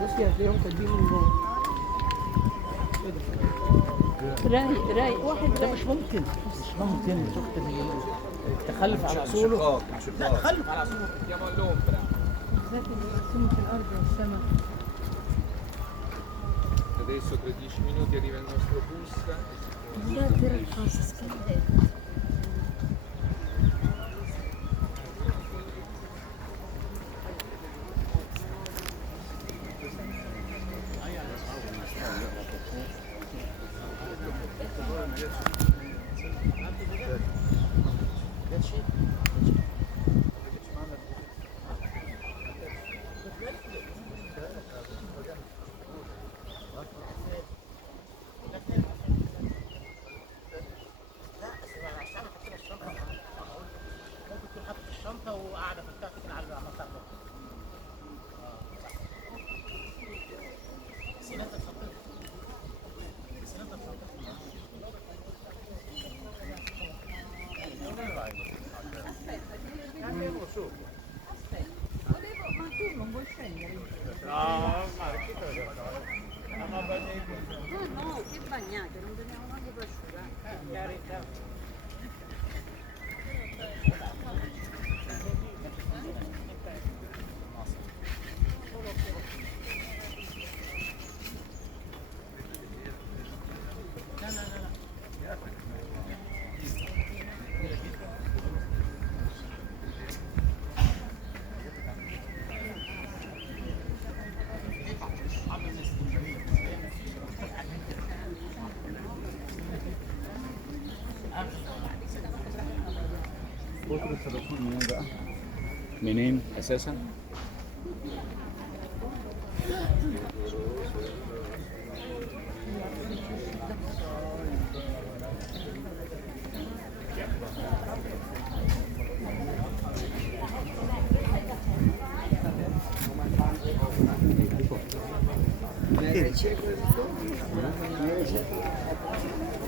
بصي هتلاقيهم كاتبين من جوه. رايق رايق واحد ده مش ممكن شفت التخلف على اصوله. لا تخلف على اصوله. ذات الرسوم في الارض والسماء. Adesso tra 10 minuti arriva il nostro bus. ذات الرخاص كده. وقاعده في الكافي على المطار. Non vuoi scendere? No, ma che cosa? Non ho bagnato. No, che bagnate, non teniamo neanche per asciugare. Carità. قطر التليفون منين بقى؟ منين اساسا؟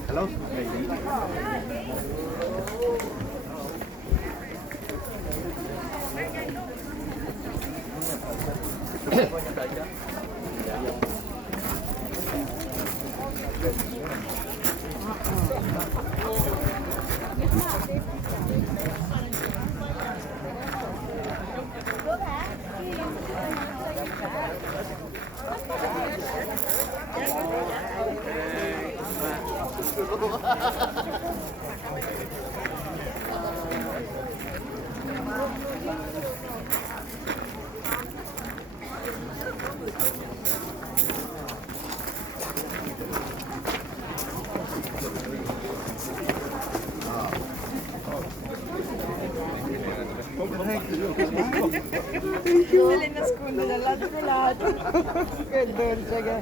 Hello? Se le nasconde dall'altro lato. Che dolce che è.